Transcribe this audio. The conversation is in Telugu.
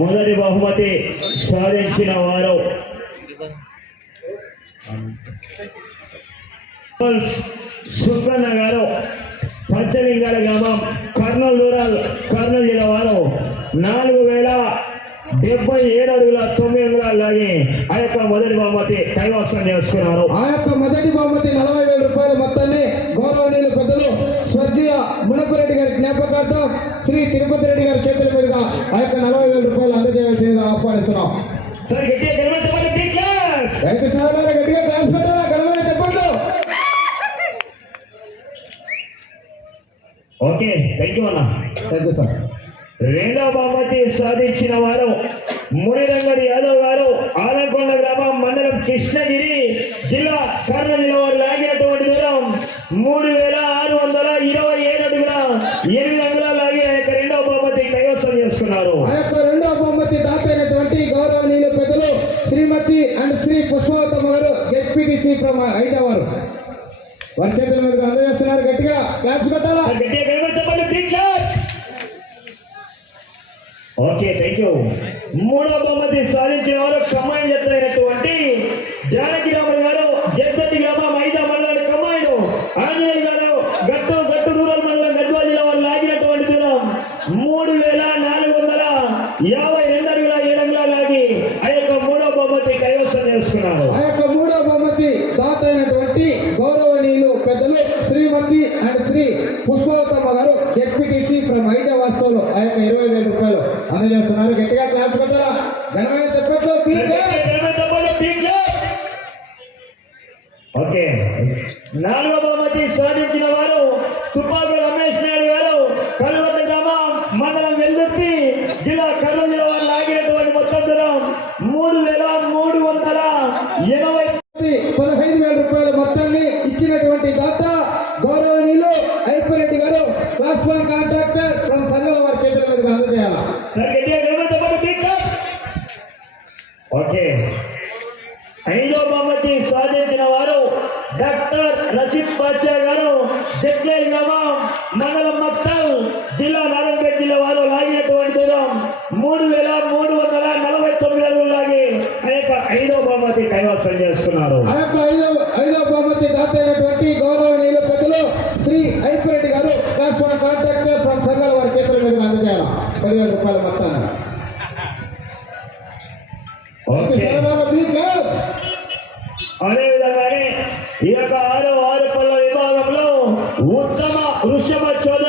మొదటి బహుమతి సాధించిన వారు సుబ్బన్న గారు, పంచలింగాల గ్రామం, కర్నూలు రూరల్, కర్నూలు జిల్లా వారు 4077 అడుగుల 9 అంగుళాలు లాగి ఆ యొక్క మొదటి బహుమతి కైవసం చేసుకున్నారు. ఆ యొక్క మొదటి బహుమతి 40,000 రూపాయల మొత్తాన్ని గౌరవనీయులు పెద్దలు స్వర్గీయ మునపరెడ్డి గారి జ్ఞాపకార్థం శ్రీ తిరుపతి రెడ్డి గారి చేతుల మీదుగా ఆ యొక్క 40,000 రూపాయలు అందజేయవలసిందిగా ఆహ్వానిస్తున్నాం. సరే గట్టిగా రైతు సోదరులారా గట్టిగా క్లాప్స్ కొట్టారా, ఘనమైన చెప్పండి. ఓకే, థ్యాంక్ యూ అన్న. Thank you sir. రెండవ బహుమతి సాధించిన వారు మునిరంగడి యాదవ్ గారు, ఆలంకొండ గ్రామం, మండలం కృష్ణగిరి జిల్లా, కర్నూలు జిల్లా వారు లాగినటువంటి దూరం 3627 అడుగుల 8 అంగుళాలు లాగి ఆ యొక్క రెండవ బహుమతి కైవసం చేసుకున్నారు. ఆ యొక్క రెండవ బహుమతి దాతైనటువంటి గౌరవనీయులు పెద్దలు శ్రీమతి అండ్ శ్రీ పుష్పవతమ్మ గారు, జెడ్పీటీసీ ఫ్రమ్ హైదరాబాద్ వారి చేతుల మీదుగా అందజేస్తున్నారు. గట్టిగా క్లాప్స్ కొట్టాలా. Okay, thank you. మూడవ బహుమతి సాధించిన వారు కమాండ్ జతైనటువంటి జానకిరాములు గారు, జగ్గతి గ్రామం, ఐదా మండలం, కమాండ్ ఆంజనేయులు గారు, గట్టు రూరల్ మండలం, గద్వాల జిల్లా వారు లాగినటువంటి దూరం 3452 అడుగుల 7 అంగుళాలు లాగి ఆ యొక్క మూడవ బహుమతి కైవసం చేసుకున్నారు. ఆ యొక్క మూడవ బహుమతి దాతైనటువంటి గౌరవనీయులు పెద్దలు శ్రీమతి అండ్ శ్రీ పుష్పవతమ్మ గారు, జెడ్పీటీసీ ఫ్రమ్ హైదరాబాద్ లో ఆ యొక్క 20,000 రూపాయలు అందజేస్తున్నారు. గట్టిగా క్లాస్ పెట్టారా, ఘనమైన చెప్పట్లు. ఓకే, నాలుగవ బహుమతి సాధించిన వారు తుపాక రమేష్ నాయుడు గారు, కలువట్ట గ్రామం, మండలం వెల్దుర్తి జిల్లా, కర్నూలు జిల్లా వారు లాగినటువంటి మొత్తం దూరం 3380. 15,000 రూపాయల మొత్తాన్ని ఇచ్చినటువంటి దాత గౌరవనీయులు ఐపరెడ్డి గారు, క్లాస్ 1 కాంట్రాక్టర్ ఫ్రమ్ సంఘం వారి చేతుల మీదుగా అందజేయాలా. ఓకే, ఐదో బహుమతి సాధించిన వారు డాక్టర్ రషీద్ బాద్షా గారు, జగ్లై గ్రామం, మండలం మక్తల్ జిల్లా, నారాయణపేట జిల్లా వారు లాగినటువంటి దూరం 3349 అడుగులు లాగి ఆ యొక్క ఐదో బహుమతి కైవసం చేసుకున్నారు. ఆ యొక్క ఐదో బహుమతి దాతైనటువంటి గౌరవనీయులు పెద్దలు శ్రీ ఐపరెడ్డి గారు, క్లాస్ 1 కాంట్రాక్టర్ ఫ్రమ్ సంఘాల వారి చేతుల మీదుగా అందజేయాలా 10,000 రూపాయల మొత్తాన్ని. అదేవిధంగానే ఈ యొక్క 6 పళ్ళ విభాగంలో ఉత్తమ వృషభ చోదరి